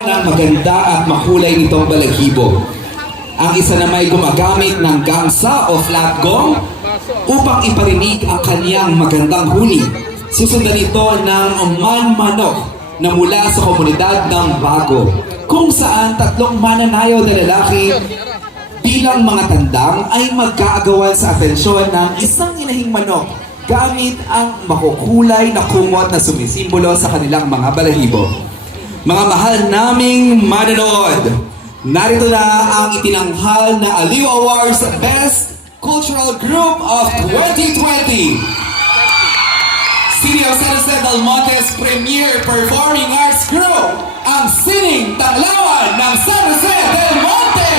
ng maganda at makulay nitong balahibo. Ang isa na may gumagamit ng gangsa o flat gong upang iparinig ang kaniyang magandang huni. Susundan ito ng manmanok na mula sa komunidad ng Bago, kung saan tatlong mananayaw na lalaki bilang mga tandang ay magkaagawan sa atensyon ng isang inahing manok gamit ang makukulay na kumot na sumisimbolo sa kanilang mga balahibo. Mga mahal naming manonood, narito na ang itinanghal na Aliw Awards Best Cultural Group of 2020. City of San Jose del Monte's premier performing arts group, ang Sining Tanglawan ng San Jose del Monte!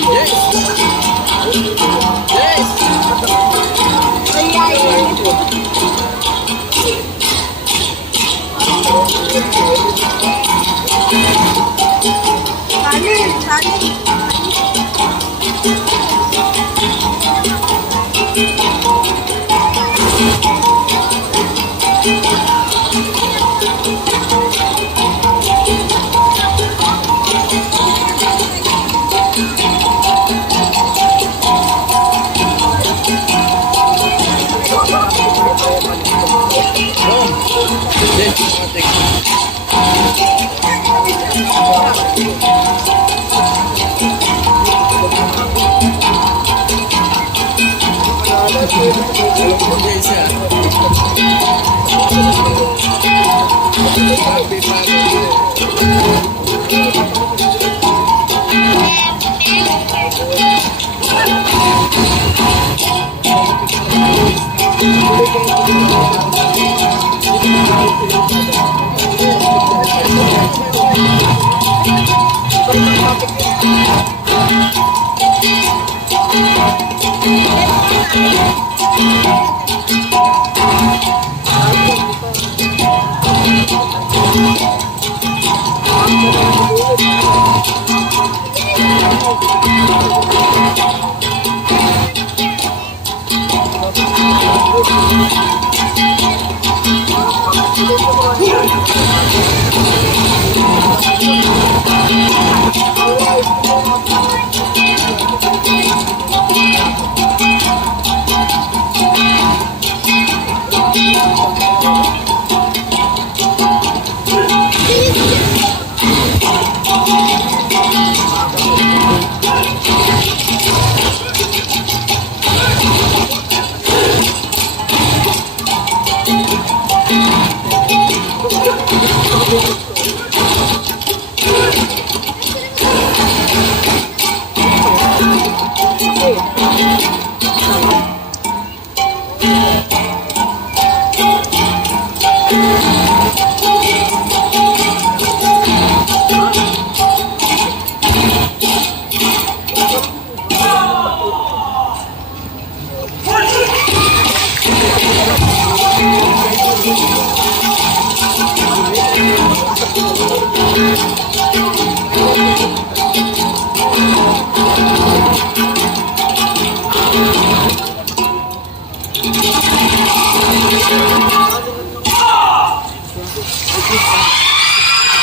Yes!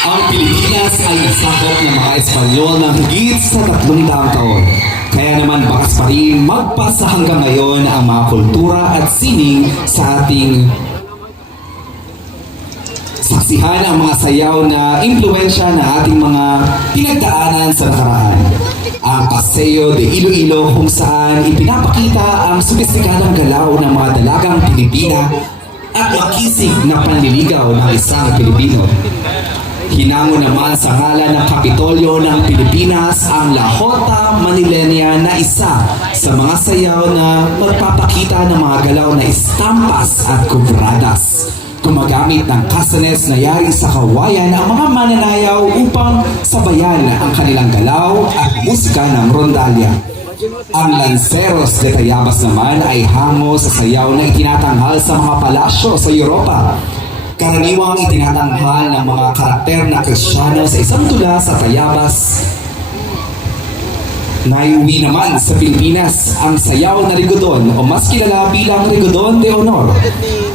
Ang Pilipinas ay nasakop ng mga Espanyol ng higit sa 300 taon. Kaya naman bakas pa rin magpasa hanggang ngayon ang mga kultura at sining sa ating saksihan ang mga sayaw na impluensya na ating mga pinagdaanan sa nakaraan. Ang Paseo de Iloilo kung saan ipinapakita ang sopistikadong galaw ng mga dalagang Pilipina at makisig na panliligaw ng isang Pilipino. Hinango naman sa ngalan ng Kapitolyo ng Pilipinas ang Lahota Manilenia na isa sa mga sayaw na magpapakita ng mga galaw na estampas at kubradas. Gumagamit ng kasanes na yari sa kawayan ang mga mananayaw upang sabayan ang kanilang galaw at musika ng rondalya. Ang Lanceros de Tayabas naman ay hango sa sayaw na itinatanghal sa mga palasyo sa Europa. Karaniwang itinatanghal ng mga karakter na Kristiyano sa isang tula sa Tayabas. Naiuwi naman sa Pilipinas ang sayaw na Rigodon o mas kilala bilang Rigodon de Honor.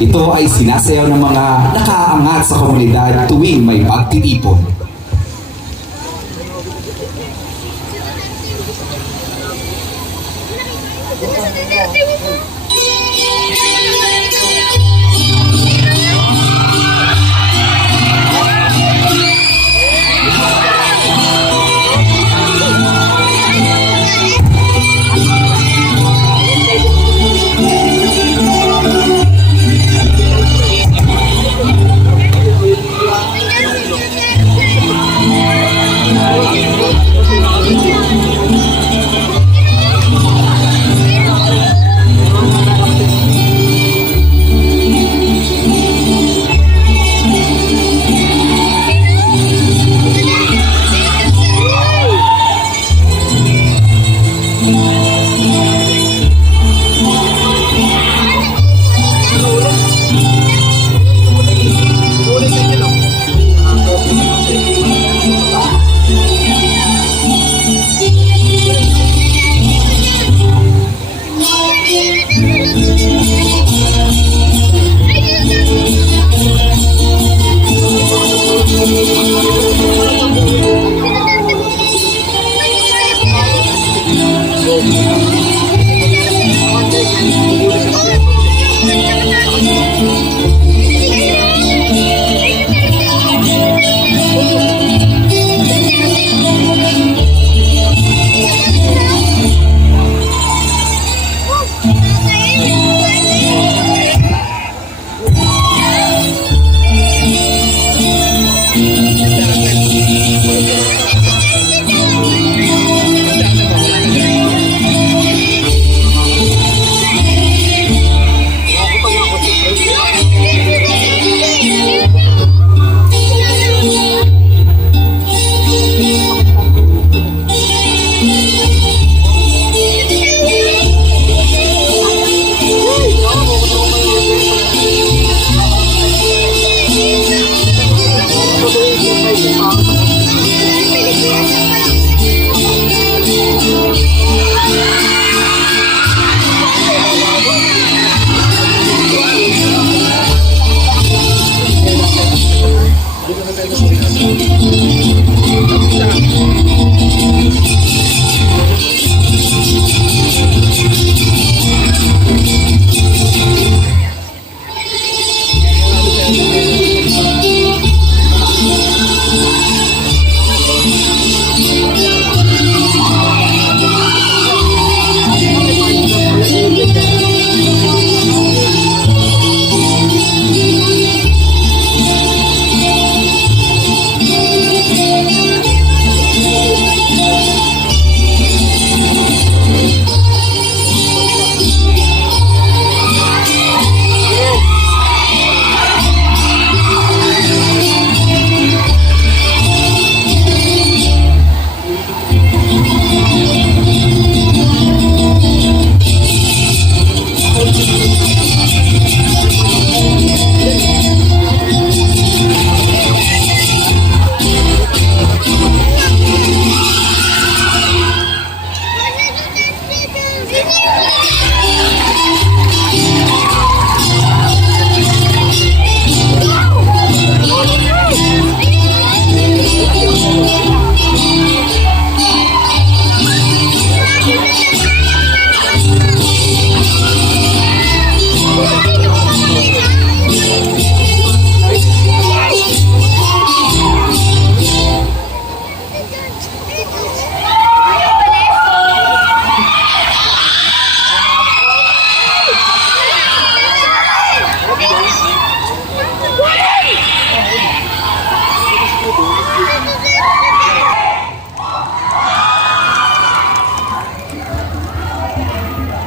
Ito ay sinasayaw ng mga nakaangat sa komunidad tuwing may pagtitipon.